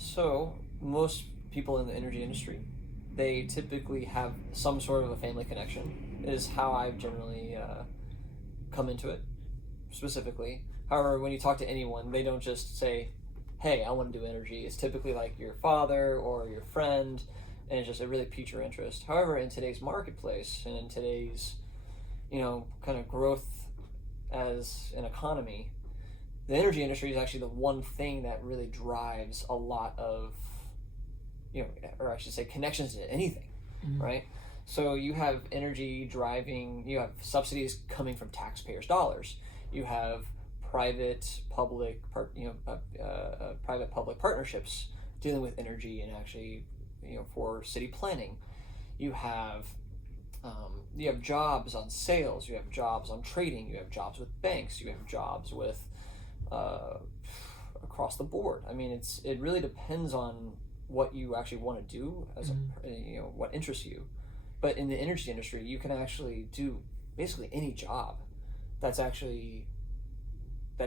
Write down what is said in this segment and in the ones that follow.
So most people in the energy industry, they typically have some sort of a family connection. Is how I've generally come into it specifically. However, when you talk to anyone, they don't just say, "Hey, I want to do energy." It's typically like your father or your friend, and it really piques your interest. However, in today's marketplace and in today's, kind of growth as an economy, the energy industry is actually the one thing that really drives a lot of, or I should say, connections to anything, right? So you have energy driving, you have subsidies coming from taxpayers' dollars. You have private public partnerships dealing with energy and actually, for city planning. You have jobs on sales, you have jobs on trading, you have jobs with banks, you have jobs with across the board. I mean, it really depends on what you actually want to do as what interests you. But in the energy industry, you can actually do basically any job that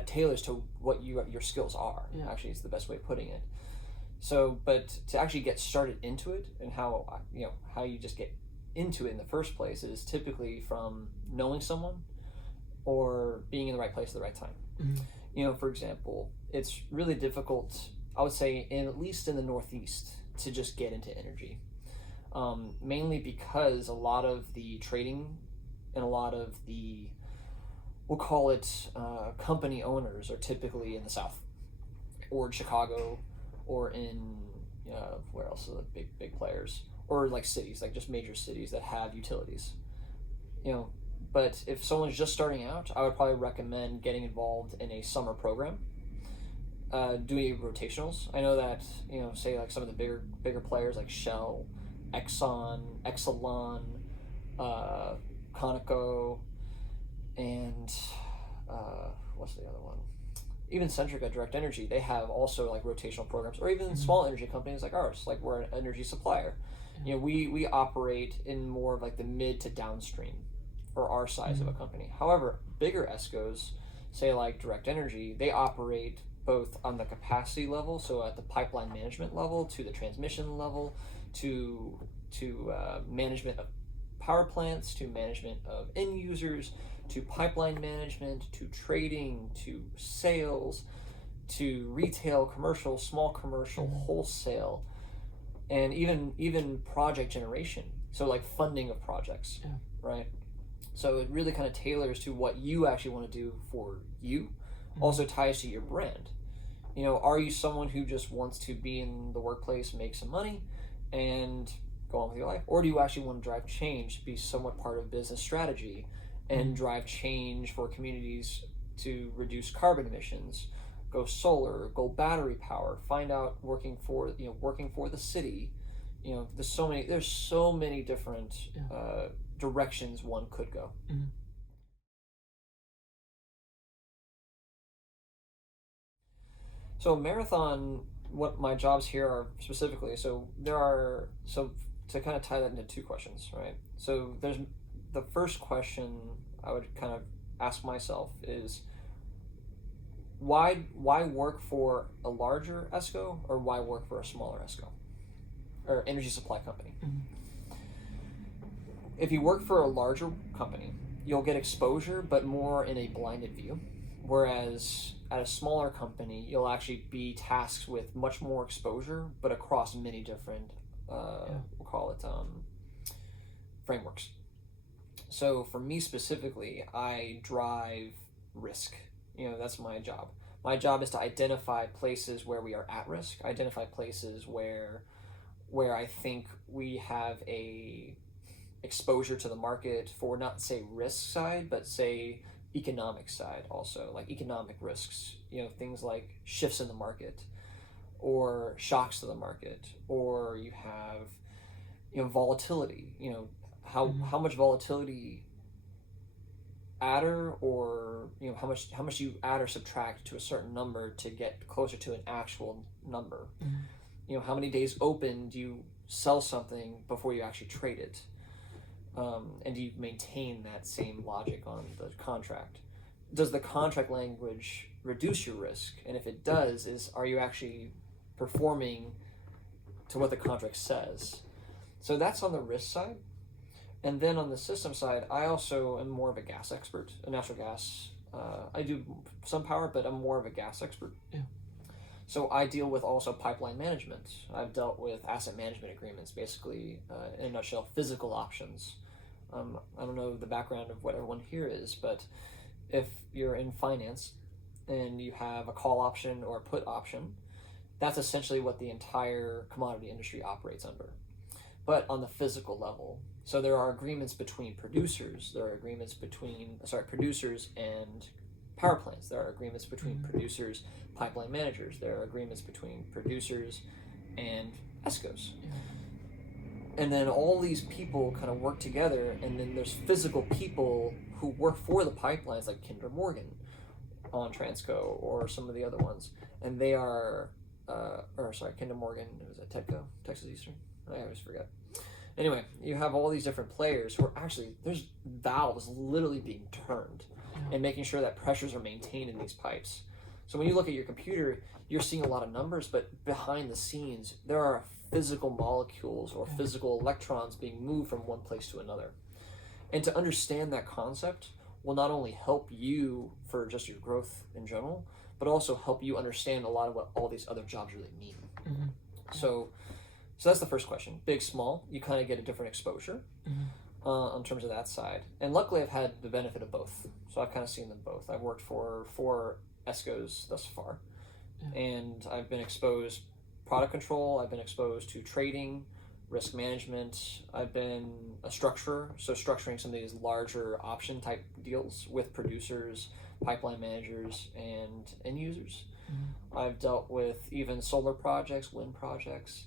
tailors to what your skills are. Yeah. Actually, is the best way of putting it. So, but to actually get started into it and how you just get into it in the first place is typically from knowing someone or being in the right place at the right time. For example, it's really difficult, I would say, at least in the Northeast, to just get into energy. Mainly because a lot of the trading and a lot of the, we'll call it company owners, are typically in the South or in Chicago or in where else are the big players, or like cities, like just major cities that have utilities. But if someone's just starting out, I would probably recommend getting involved in a summer program, doing rotationals. I know that, say like some of the bigger players like Shell, Exelon, Conoco, and what's the other one? Even Centrica, Direct Energy, they have also like rotational programs, or even small energy companies like ours, like we're an energy supplier. We operate in more of like the mid to downstream for our size of a company. However, bigger ESCOs, say like Direct Energy, they operate both on the capacity level, so at the pipeline management level, to the transmission level, to management of power plants, to management of end users, to pipeline management, to trading, to sales, to retail, commercial, small commercial, wholesale, and even project generation. So like funding of projects, right? So it really kind of tailors to what you actually want to do for you. Also ties to your brand. Are you someone who just wants to be in the workplace, make some money, and go on with your life? Or do you actually want to drive change, be somewhat part of business strategy, and drive change for communities to reduce carbon emissions, go solar, go battery power, find out working for the city. There's so many different directions one could go. So marathon, what my jobs here are specifically, so to kind of tie that into two questions, right? So there's the first question I would kind of ask myself is, why work for a larger ESCO, or why work for a smaller ESCO or energy supply company? If you work for a larger company, you'll get exposure, but more in a blinded view. Whereas at a smaller company, you'll actually be tasked with much more exposure, but across many different, we'll call it frameworks. So for me specifically, I drive risk. That's my job. My job is to identify places where we are at risk, identify places where I think we have a exposure to the market for, not say risk side, but say economic side also, like economic risks, things like shifts in the market or shocks to the market, or you have volatility, how much volatility adder, or how much you add or subtract to a certain number to get closer to an actual number. How many days open do you sell something before you actually trade it? And do you maintain that same logic on the contract? Does the contract language reduce your risk? And if it does, are you actually performing to what the contract says. So that's on the risk side. And then on the system side, I also am more of a gas expert, a natural gas. I do some power, but I'm more of a gas expert. Yeah. So I deal with also pipeline management. I've dealt with asset management agreements, basically, in a nutshell, physical options. I don't know the background of what everyone here is, but if you're in finance and you have a call option or a put option, that's essentially what the entire commodity industry operates under. But on the physical level, so there are agreements between producers, there are agreements between, producers and power plants, there are agreements between producers, pipeline managers, there are agreements between producers and ESCOs. Yeah. And then all these people kind of work together, and then there's physical people who work for the pipelines, like Kinder Morgan on Transco or some of the other ones, and they are, Kinder Morgan, was it TEDCO, Texas Eastern? I always forget. Anyway, you have all these different players who are actually, there's valves literally being turned and making sure that pressures are maintained in these pipes. So when you look at your computer, you're seeing a lot of numbers, but behind the scenes, there are physical molecules or physical electrons being moved from one place to another. And to understand that concept will not only help you for just your growth in general, but also help you understand a lot of what all these other jobs really mean. Mm-hmm. So that's the first question. Big, small, you kind of get a different exposure in terms of that side. And luckily I've had the benefit of both. So I've kind of seen them both. I've worked for 4 ESCOs thus far. And I've been exposed product control, I've been exposed to trading, risk management, I've been a structurer, so structuring some of these larger option type deals with producers, pipeline managers, and end users. I've dealt with even solar projects, wind projects.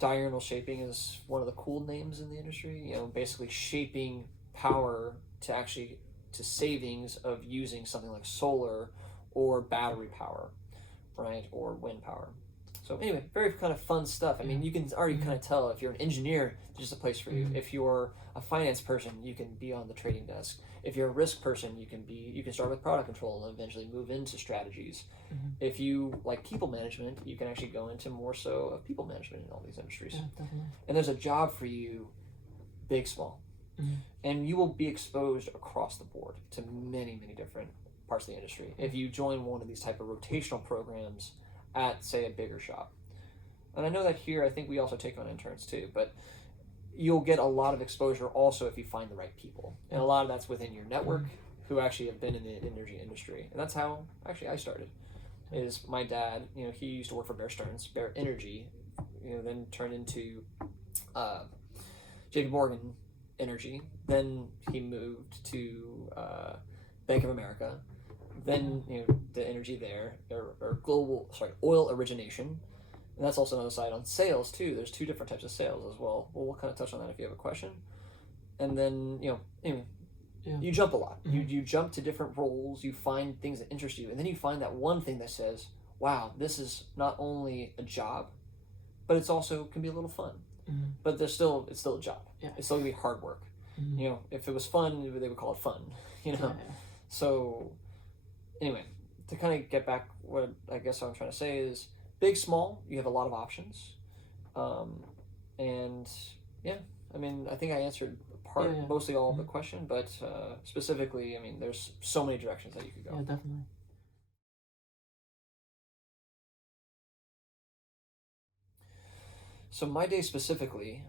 Diurnal shaping is one of the cool names in the industry, basically shaping power to savings of using something like solar or battery power, right, or wind power. So anyway, very kind of fun stuff. I mean, you can already kind of tell if you're an engineer, there's just a place for you. If you're a finance person, you can be on the trading desk. If you're a risk person, you can start with product control and eventually move into strategies. If you like people management, you can actually go into more so of people management in all these industries. Yeah, definitely. And there's a job for you, big, small. And you will be exposed across the board to many, many different parts of the industry if you join one of these type of rotational programs at, say, a bigger shop. And I know that here, I think we also take on interns too, but you'll get a lot of exposure also if you find the right people. And a lot of that's within your network who actually have been in the energy industry. And that's how actually I started. Is my dad, he used to work for Bear Stearns, Bear Energy, then turned into JP Morgan Energy. Then he moved to Bank of America. Then the energy there, or oil origination, and that's also another side on sales too. There's 2 different types of sales as well. We'll kind of touch on that if you have a question. And then you jump a lot. You jump to different roles. You find things that interest you, and then you find that one thing that says, "Wow, this is not only a job, but it's also can be a little fun." But it's still a job. It's still gonna be hard work. If it was fun, they would call it fun. So. Anyway, to kind of get back, what I guess what I'm trying to say is, big, small, you have a lot of options, and I mean, I think I answered mostly all of the question, but specifically, I mean, there's so many directions that you could go. Yeah, definitely. So my day specifically,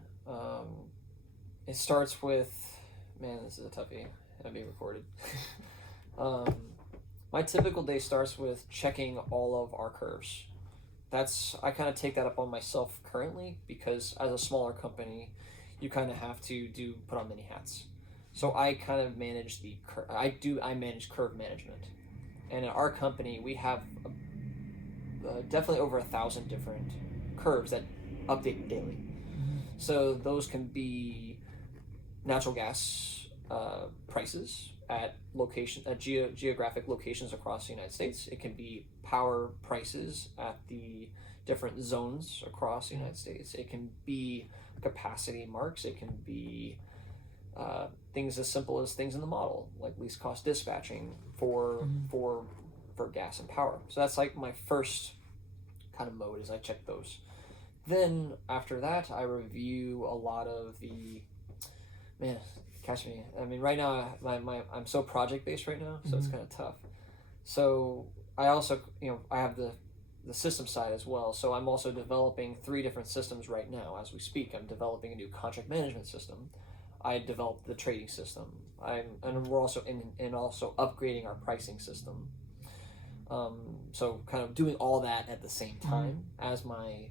it starts with, man, this is a toughie. It'll be recorded. My typical day starts with checking all of our curves. I kind of take that up on myself currently because as a smaller company, you kind of have to put on many hats. So I kind of manage I manage curve management. And in our company, we have definitely over 1,000 different curves that update daily. So those can be natural gas prices at geographic locations across the United States. It can be power prices at the different zones across the United States. It can be capacity marks. It can be things as simple as things in the model, like least cost dispatching for gas and power. So that's like my first kind of mode is I check those. Then after that, I review a lot of the, man, catch me. I mean, right now, I'm so project-based right now, so it's kind of tough. So I also, I have the system side as well. So I'm also developing 3 different systems right now as we speak. I'm developing a new contract management system. I developed the trading system. And we're also also upgrading our pricing system. So kind of doing all that at the same time as my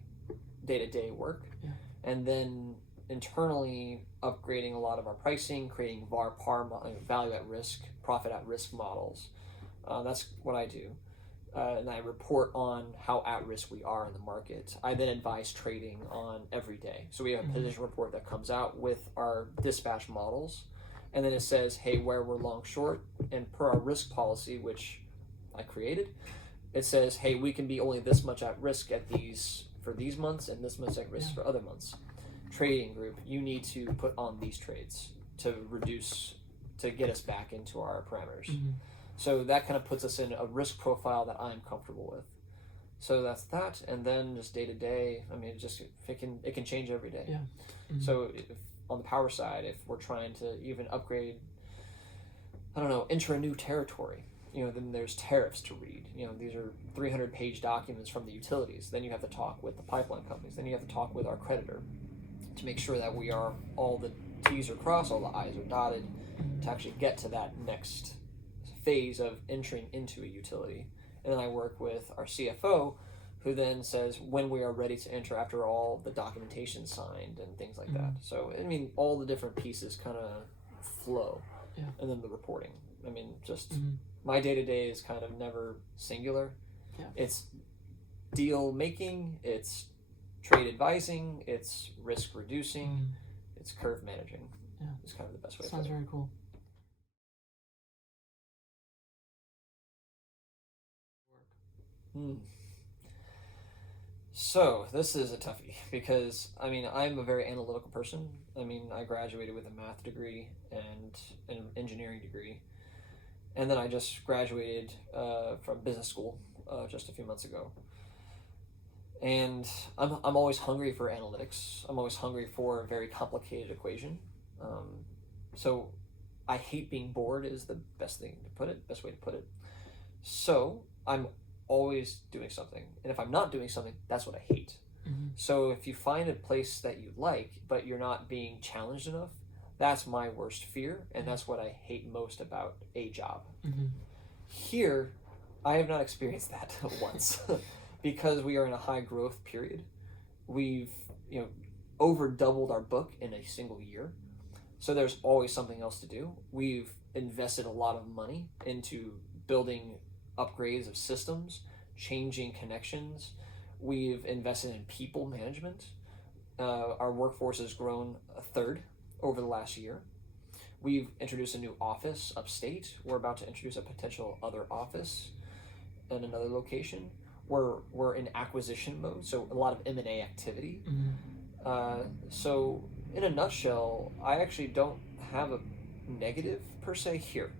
day-to-day work. Yeah. And then internally upgrading a lot of our pricing, creating VAR-PAR, value at risk, profit at risk models. That's what I do. And I report on how at risk we are in the market. I then advise trading on every day. So we have a position report that comes out with our dispatch models, and then it says, hey, where we're long short, and per our risk policy, which I created, it says, hey, we can be only this much at risk for these months and this much at risk for other months. Trading group, you need to put on these trades to get us back into our parameters. So that kind of puts us in a risk profile that I'm comfortable with. So that's that, and then just day to day. I mean, it can change every day. Yeah. So on the power side, if we're trying to even upgrade, enter a new territory, then there's tariffs to read. These are 300-page documents from the utilities. Then you have to talk with the pipeline companies. Then you have to talk with our creditor to make sure that all the T's are crossed, all the I's are dotted, to actually get to that next phase of entering into a utility. And then I work with our CFO, who then says when we are ready to enter after all the documentation signed and things like that. So, I mean, all the different pieces kind of flow. Yeah. And then the reporting. I mean, just my day-to-day is kind of never singular. Yeah. It's deal making, it's trade advising, it's risk reducing, it's curve managing. Yeah. It's kind of the best way to Sounds put it. very cool. So this is a toughie because I'm a very analytical person. I graduated with a math degree and an engineering degree, and then I just graduated from business school just a few months ago. And I'm always hungry for analytics. I'm always hungry for a very complicated equation. So I hate being bored is the best way to put it. So I'm always doing something, and if I'm not doing something, that's what I hate. So if you find a place that you like but you're not being challenged enough, that's my worst fear, and that's what I hate most about a job. Here I have not experienced that once because we are in a high growth period. We've over doubled our book in a single year, so there's always something else to do. We've invested a lot of money into building upgrades of systems, changing connections. We've invested in people management. Our workforce has grown a third over the last year. We've introduced a new office upstate. We're about to introduce a potential other office in another location. We're in acquisition mode, so a lot of M&A activity. So in a nutshell, I actually don't have a negative per se here,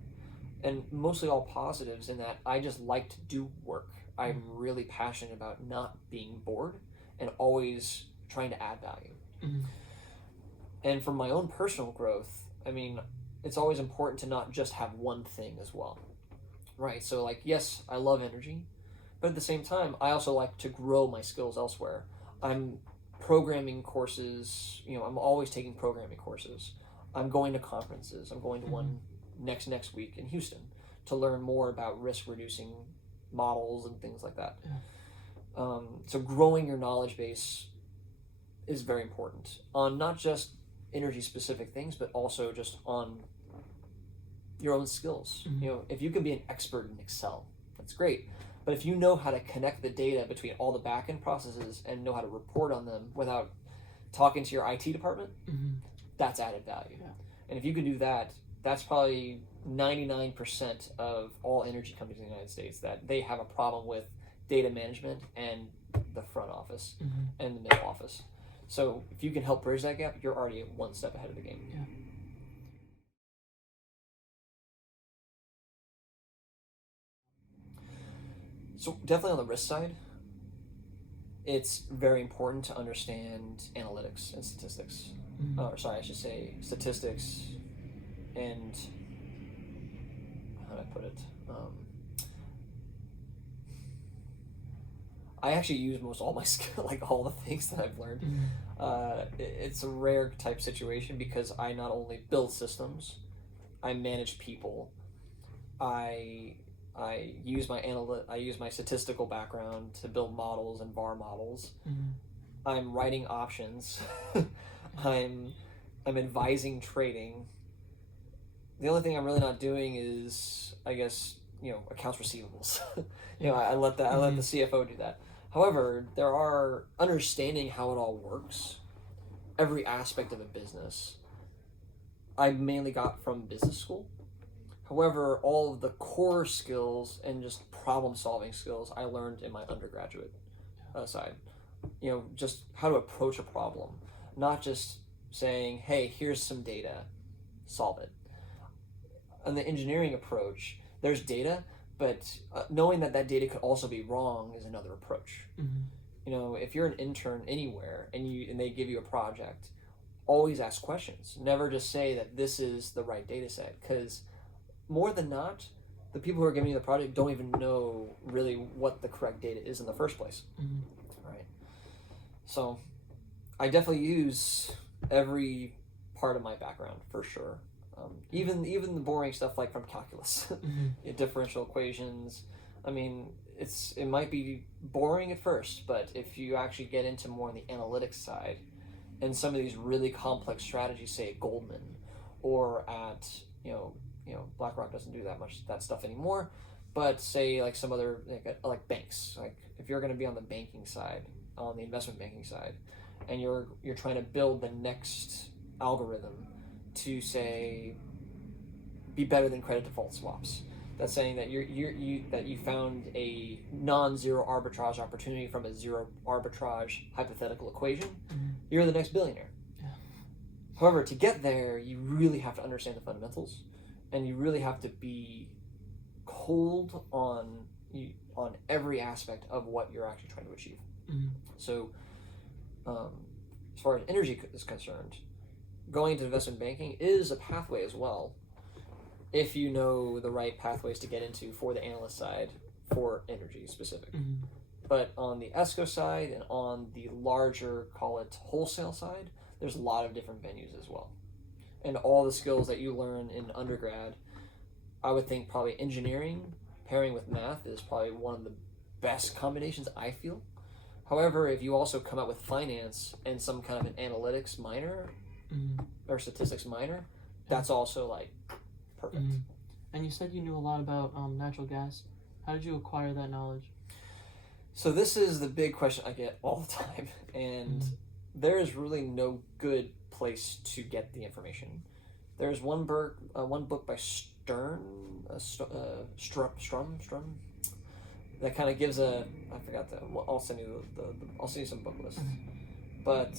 and mostly all positives in that I just like to do work. I'm really passionate about not being bored and always trying to add value. And for my own personal growth, it's always important to not just have one thing as well, right? So yes, I love energy, but at the same time, I also like to grow my skills elsewhere. I'm programming courses, I'm always taking programming courses. I'm going to conferences. I'm going to one next week in Houston to learn more about risk reducing models and things like that. So growing your knowledge base is very important on not just energy specific things, but also just on your own skills. If you can be an expert in Excel, that's great. But if you know how to connect the data between all the back-end processes and know how to report on them without talking to your IT department, that's added value. And if you can do that, that's probably 99% of all energy companies in the United States, that they have a problem with data management and the front office and the middle office. So if you can help bridge that gap, you're already one step ahead of the game. So definitely on the risk side, it's very important to understand analytics and statistics. Or sorry, I should say statistics and how do I put it? I actually use most all my skill, like all the things that I've learned. It's a rare type situation because I not only build systems, I manage people, I use my statistical background to build models and VAR models. I'm writing options. I'm advising trading. The only thing I'm really not doing is, I guess, accounts receivables. I let the CFO do that. However, there are understanding how it all works, every aspect of a business. I mainly got from business school. However, all of the core skills and just problem-solving skills I learned in my undergraduate side. Just how to approach a problem, not just saying, hey, here's some data, solve it. On the engineering approach, there's data, but knowing that data could also be wrong is another approach. If you're an intern anywhere and they give you a project, always ask questions. Never just say that this is the right data set, because more than not, the people who are giving you the project don't even know really what the correct data is in the first place. Right? So I definitely use every part of my background for sure. Even the boring stuff like from calculus, differential equations. I mean, it might be boring at first, but if you actually get into more on the analytics side, and some of these really complex strategies, say at Goldman, or at BlackRock doesn't do that much that stuff anymore, but say like some other like banks, like if you're going to be on the banking side, on the investment banking side, and you're trying to build the next algorithm to say be better than credit default swaps. That's saying that you found a non-zero arbitrage opportunity from a zero arbitrage hypothetical equation. You're the next billionaire. However, to get there, you really have to understand the fundamentals, and you really have to be cold on every aspect of what you're actually trying to achieve. So, as far as energy is concerned, going into investment banking is a pathway as well, if you know the right pathways to get into for the analyst side for energy specific. But on the ESCO side and on the larger, call it wholesale side, there's a lot of different venues as well. And all the skills that you learn in undergrad, I would think probably engineering pairing with math is probably one of the best combinations, I feel. However, if you also come out with finance and some kind of an analytics minor or statistics minor, that's also like perfect. And you said you knew a lot about natural gas. How did you acquire that knowledge? So this is the big question I get all the time, and there is really no good place to get the information. There's one book by Strum, that kind of gives I forgot I'll send you some book lists, but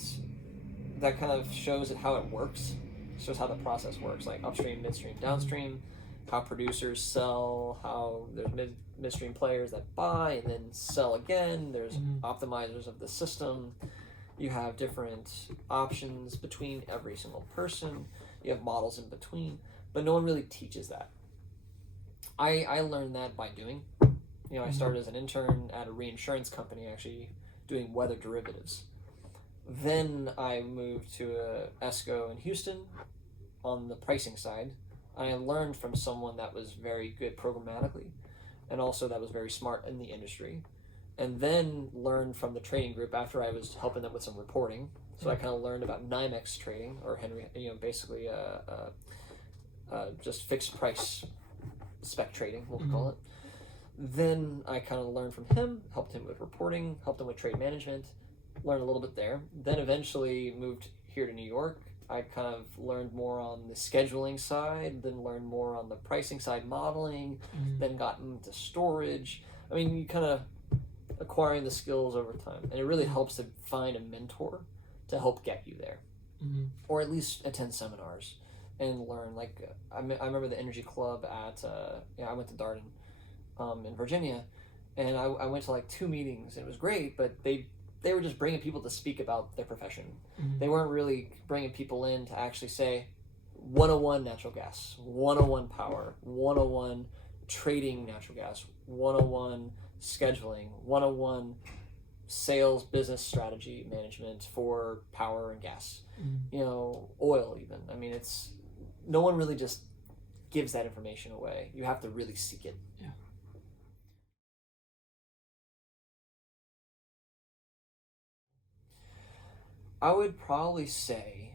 that kind of shows how it works, shows how the process works, like upstream, midstream, downstream, how producers sell, how there's midstream players that buy and then sell again, there's optimizers of the system, you have different options between every single person, you have models in between, but no one really teaches that. I learned that by doing. I started as an intern at a reinsurance company, actually doing weather derivatives. Then I moved to a ESCO in Houston on the pricing side. I learned from someone that was very good programmatically and also that was very smart in the industry. And then learned from the trading group after I was helping them with some reporting. So I kind of learned about NYMEX trading, or Henry, basically just fixed price spec trading, we'll call it. Then I kind of learned from him, helped him with reporting, helped him with trade management, learned a little bit there. Then eventually moved here to New York. I kind of learned more on the scheduling side, then learned more on the pricing side, modeling, then got into storage. I mean, you kind of acquiring the skills over time. And it really helps to find a mentor to help get you there. Or at least attend seminars and learn. Like, I remember the Energy Club at, I went to Darden in Virginia, and I went to like 2 meetings. And it was great, but they they were just bringing people to speak about their profession. Mm-hmm. They weren't really bringing people in to actually say 101 natural gas, 101 power, 101 trading natural gas, 101 scheduling, 101 sales business strategy management for power and gas, oil even. I mean, it's no one really just gives that information away. You have to really seek it. Yeah. I would probably say,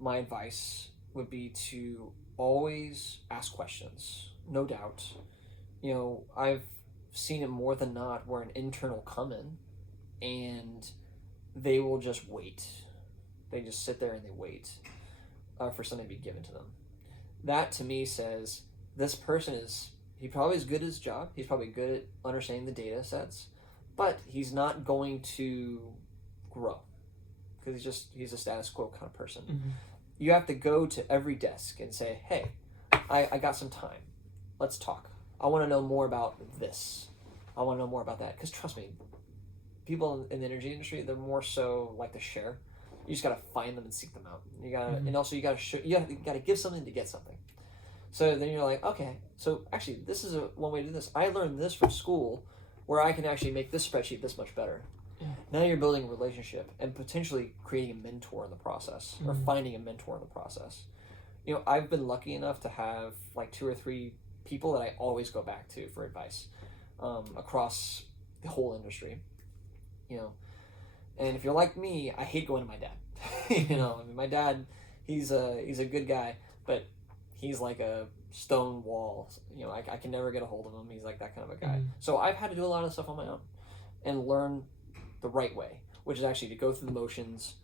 my advice would be to always ask questions, no doubt. I've seen it more than not where an intern will come in and they will just wait. They just sit there and they wait for something to be given to them. That to me says this person he probably is good at his job. He's probably good at understanding the data sets, but he's not going to grow because he's a status quo kind of person. Mm-hmm. You have to go to every desk and say, hey, I got some time. Let's talk. I want to know more about this. I want to know more about that. Because trust me, people in the energy industry, they're more so like to share. You just got to find them and seek them out. You got to, and also you got to give something to get something. So then you're like, okay, so actually this is one way to do this. I learned this from school where I can actually make this spreadsheet this much better. Yeah. Now you're building a relationship and potentially creating a mentor in the process or finding a mentor in the process. I've been lucky enough to have like 2 or 3 people that I always go back to for advice across the whole industry. And if you're like me, I hate going to my dad. My dad, he's a good guy, but he's like a stone wall. I can never get a hold of him. He's like that kind of a guy. So I've had to do a lot of stuff on my own and learn the right way, which is actually to go through the motions,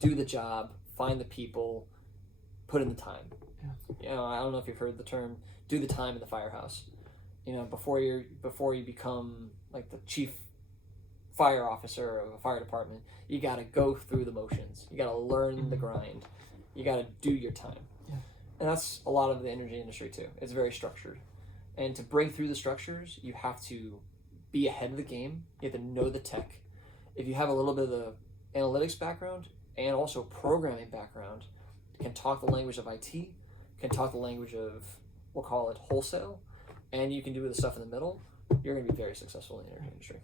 do the job, find the people, put in the time. Yeah. I don't know if you've heard the term "do the time in the firehouse." Before you become like the chief fire officer of a fire department, you got to go through the motions. You got to learn the grind. You got to do your time. Yeah. And that's a lot of the energy industry too. It's very structured. And to break through the structures, you have to be ahead of the game. You have to know the tech. If you have a little bit of the analytics background and also programming background, can talk the language of IT, can talk the language of, we'll call it wholesale, and you can do the stuff in the middle, you're going to be very successful in the energy industry.